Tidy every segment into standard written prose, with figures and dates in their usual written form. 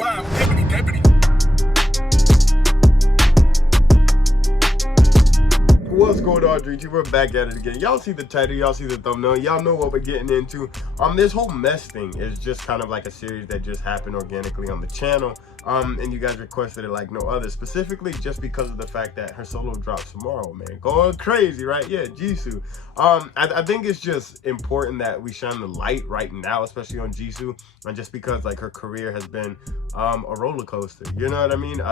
Wow, deputy, deputy. What's going on, DreamTeam? We're back at it again. Y'all see the title, y'all see the thumbnail, y'all know what we're getting into. This whole mess thing is just kind of like a series that just happened organically on the channel. And you guys requested it like no other, specifically just because of the fact that her solo drops tomorrow, man. Going crazy, right? Yeah, Jisoo. I think it's just important that we shine the light right now, especially on Jisoo, and just because like her career has been a roller coaster. You know what I mean?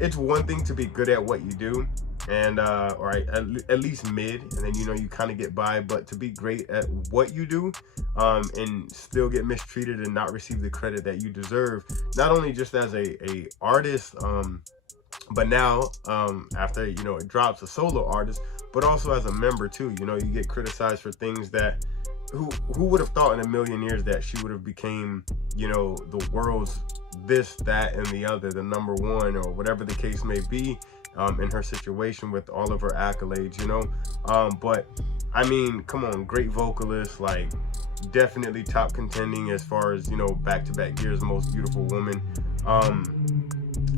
It's one thing to be good at what you do, and or at least mid, and then you kind of get by, but to be great at what you do and still get mistreated and not receive the credit that you deserve, not only just as a artist, but now after it drops, a solo artist, but also as a member too. You get criticized for things that who would have thought in a million years that she would have became the world's this, that, and the other, the #1, or whatever the case may be, in her situation with all of her accolades, but I mean, come on, great vocalist, like definitely top contending as far as back-to-back years most beautiful woman.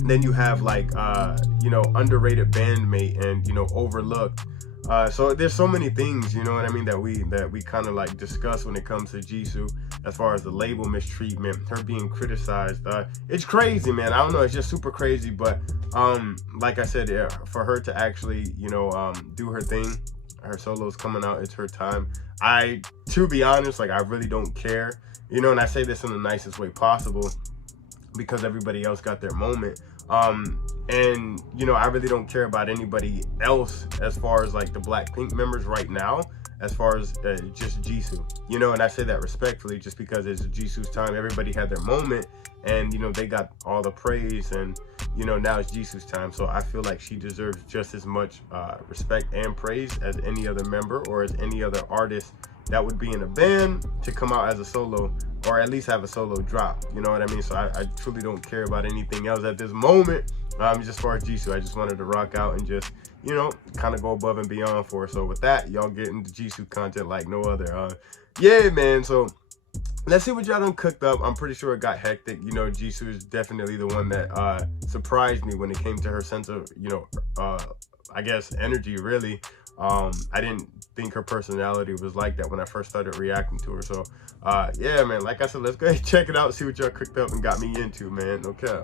Then you have like underrated bandmate and overlooked. So there's so many things, what I mean, that we kind of like discuss when it comes to Jisoo, as far as the label mistreatment, her being criticized. It's crazy, man. I don't know, it's just super crazy. But like I said, for her to actually do her thing, her solo's coming out, it's her time. To be honest, like I really don't care, and I say this in the nicest way possible, because everybody else got their moment. And I really don't care about anybody else as far as like the BLACKPINK members right now, as far as just Jisoo, and I say that respectfully, just because it's Jisoo's time. Everybody had their moment, and they got all the praise, and now it's Jisoo's time. So I feel like she deserves just as much respect and praise as any other member, or as any other artist that would be in a band to come out as a solo, or at least have a solo drop. You know what I mean? So I truly don't care about anything else at this moment. Just as far as Jisoo, I just wanted to rock out and just kind of go above and beyond for her. So with that, y'all get into Jisoo content like no other. Yeah, man. So let's see what y'all done cooked up. I'm pretty sure it got hectic. Jisoo is definitely the one that surprised me when it came to her sense of I guess energy, really. I didn't think her personality was like that when I first started reacting to her. So yeah, man, like I said, let's go ahead and check it out, see what y'all cooked up and got me into, man. Okay.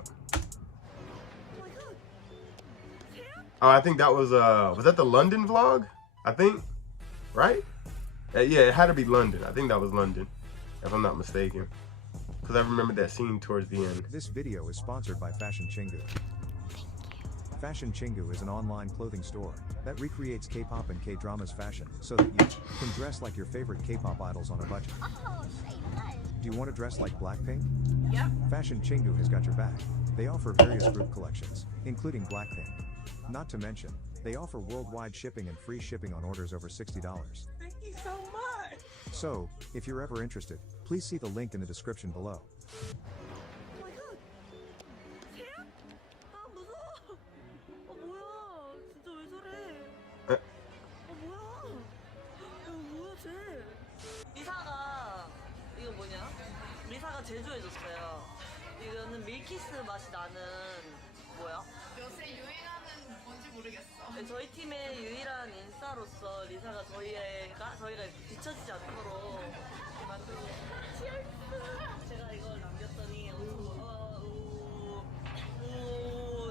Oh, I think that was that the London vlog? I think, right? Yeah, it had to be London. I think that was London, if I'm not mistaken, because I remember that scene towards the end. This video is sponsored by Fashion Chingu. Fashion Chingu is an online clothing store that recreates K-pop and K-dramas fashion so that you can dress like your favorite K-pop idols on a budget. Do you want to dress like BLACKPINK? Yep. Fashion Chingu has got your back. They offer various group collections, including BLACKPINK. Not to mention, they offer worldwide shipping and free shipping on orders over $60. Thank you so much. So, if you're ever interested, please see the link in the description below. 리사가 제조해줬어요. 이거는 밀키스 맛이 나는 뭐야? 요새 유행하는 뭔지 모르겠어. 저희 팀의 유일한 인싸로서 리사가 저희가 뒤처지지 않도록 만들고. 제가 이걸 남겼더니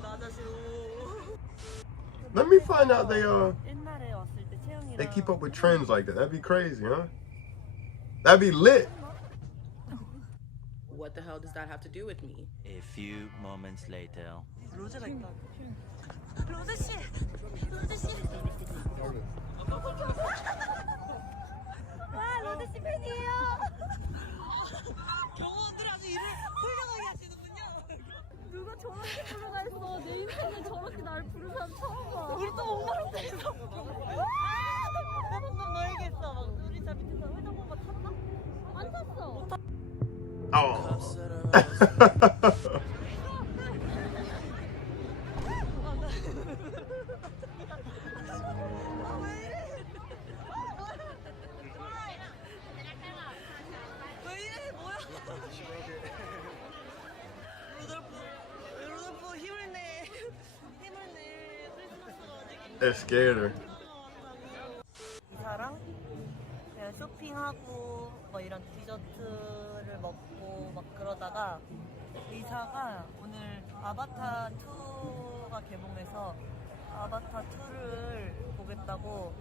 나 자신 Let me find out they keep up with trends like that. That'd be crazy, huh? That'd be lit. What the hell does that have to do with me? A few moments later. 로제가 있다. 로제 씨. 와, 로제 씨 팬이에요. 경호원들이 아주 일을 훌륭하게 하시는군요. 누가 저렇게 부르가 있어. 내 인생에 저렇게 날 부르는 사람 처음 봐. 우리 또 엉망진창에서 나 방금 너 얘기했어. 막 우리 자 밑에서 회전목마 탔나? 안 탔어. Oh. 왜 이래? 뭐야? It scared her. 이사랑 그냥 쇼핑하고 뭐 이런 디저트를 먹고 막 그러다가 의사가 오늘 아바타 2가 개봉해서 아바타 2를 보겠다고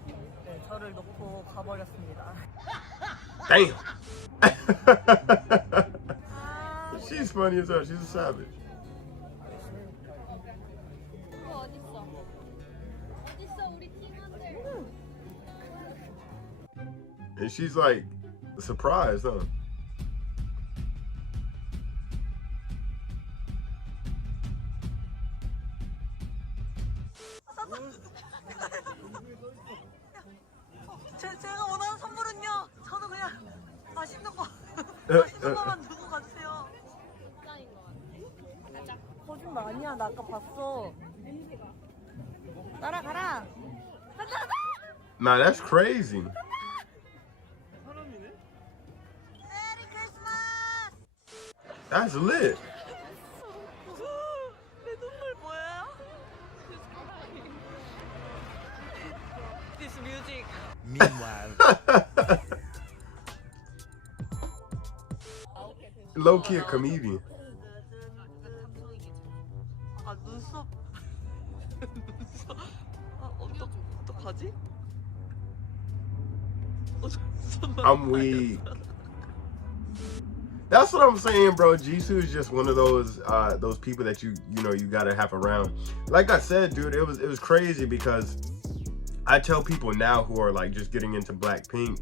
네, 저를 놓고 가버렸습니다. Damn. She's funny as hell. She's a savage. 어딨어? 어딨어 우리 팀원들? And she's like surprised, huh? 제가 원하는 선물은요. 저는 그냥 맛있는 거만 두고 가주세요. 짱인 것 같아. 가자. 거짓말 아니야. 나 아까 봤어. 따라가라. Nah, that's crazy. 메리 크리스마스. That's lit. 내 눈물 뭐예요? This music. Meanwhile, Low key a comedian. 아 눈썹. 눈썹. 어떡하지? I'm weak. That's what I'm saying, bro. Jisoo is just one of those people that you know you gotta have around. Like I said, dude, it was crazy because I tell people now who are like just getting into Blackpink,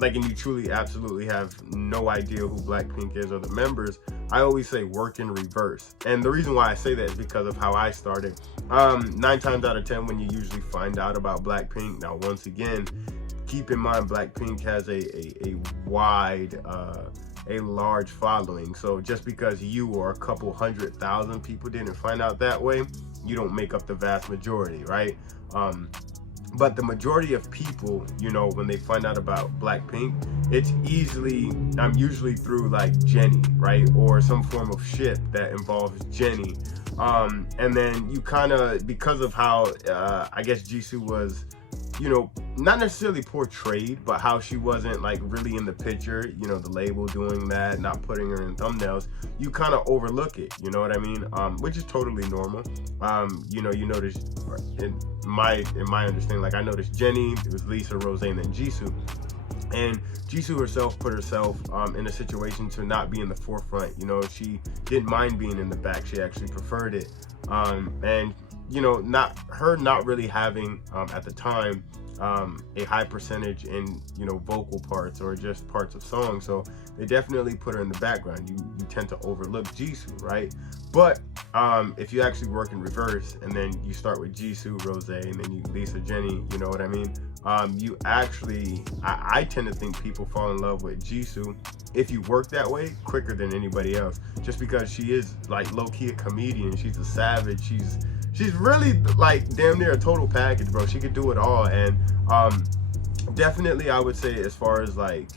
like, and you truly absolutely have no idea who Blackpink is or the members, I always say work in reverse. And the reason why I say that is because of how I started. 9 times out of 10 when you usually find out about Blackpink, now once again, keep in mind Blackpink has a wide, a large following. So just because you or a couple 100,000 people didn't find out that way, you don't make up the vast majority, right? But the majority of people, you know, when they find out about Blackpink, it's usually through like Jennie, right? Or some form of ship that involves Jennie. And then you kind of, because of how, I guess Jisoo was, you know, not necessarily portrayed, but how she wasn't like really in the picture, you know, the label doing that, not putting her in thumbnails, you kind of overlook it, you know what I mean? Which is totally normal. You know, you notice in my understanding, like I noticed Jennie, it was Lisa, Rose, and then Jisoo. And Jisoo herself put herself in a situation to not be in the forefront. You know, she didn't mind being in the back. She actually preferred it. And you know, not really having at the time a high percentage in, you know, vocal parts or just parts of songs. So they definitely put her in the background. You tend to overlook Jisoo, right? But if you actually work in reverse and then you start with Jisoo, Rose, and then you Lisa, Jennie, you know what I mean? You actually, I tend to think people fall in love with Jisoo if you work that way quicker than anybody else, just because she is like low-key a comedian. She's a savage. She's really like damn near a total package, bro. She could do it all. And definitely I would say, as far as like,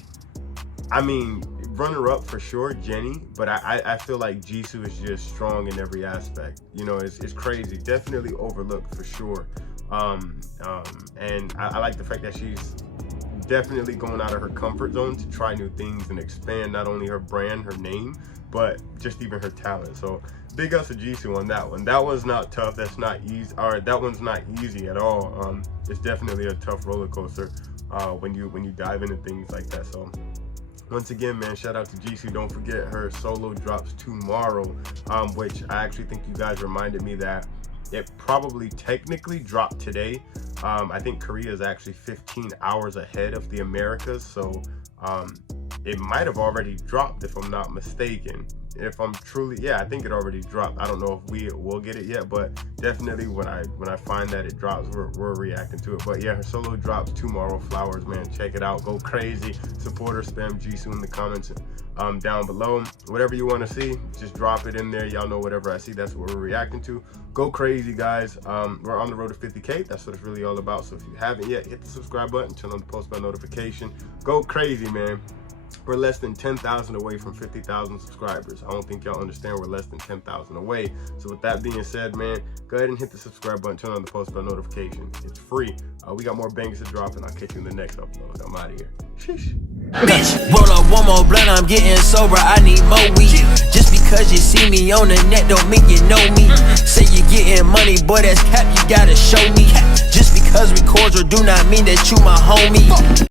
I mean, runner up for sure, Jennie, but I feel like Jisoo is just strong in every aspect. You know, it's crazy. Definitely overlooked for sure. And I like the fact that she's definitely going out of her comfort zone to try new things and expand not only her brand, her name, but just even her talent. So big ups to Jisoo on that one. That one's not tough. That's not easy. Or that one's not easy at all. It's definitely a tough roller coaster when you dive into things like that. So once again, man, shout out to Jisoo. Don't forget her solo drops tomorrow, which I actually think you guys reminded me that it probably technically dropped today. I think Korea is actually 15 hours ahead of the Americas, so it might have already dropped if I'm not mistaken. If I'm truly, yeah, I think it already dropped. I don't know if we will get it yet, but definitely when I find that it drops, we're reacting to it. But yeah, her solo drops tomorrow. Flowers, man, check it out. Go crazy. Support her. Spam Jisoo in the comments down below. Whatever you want to see, just drop it in there. Y'all know whatever I see, that's what we're reacting to. Go crazy, guys. We're on the road to 50K. That's what it's really all about. So if you haven't yet, hit the subscribe button, turn on the post bell notification. Go crazy, man. we're less than 10,000 away from 50,000 subscribers. I don't think y'all understand we're less than 10,000 away. So with that being said, man, go ahead and hit the subscribe button, turn on the post bell notification. It's free. We got more bangers to drop, and I'll catch you in the next upload. I'm out of here. Sheesh. Bitch, roll up one more blunt, I'm getting sober, I need more weed. Just because you see me on the net don't mean you know me. Say you getting money, boy, that's cap, you gotta show me. Just because we cordial do not mean that you my homie.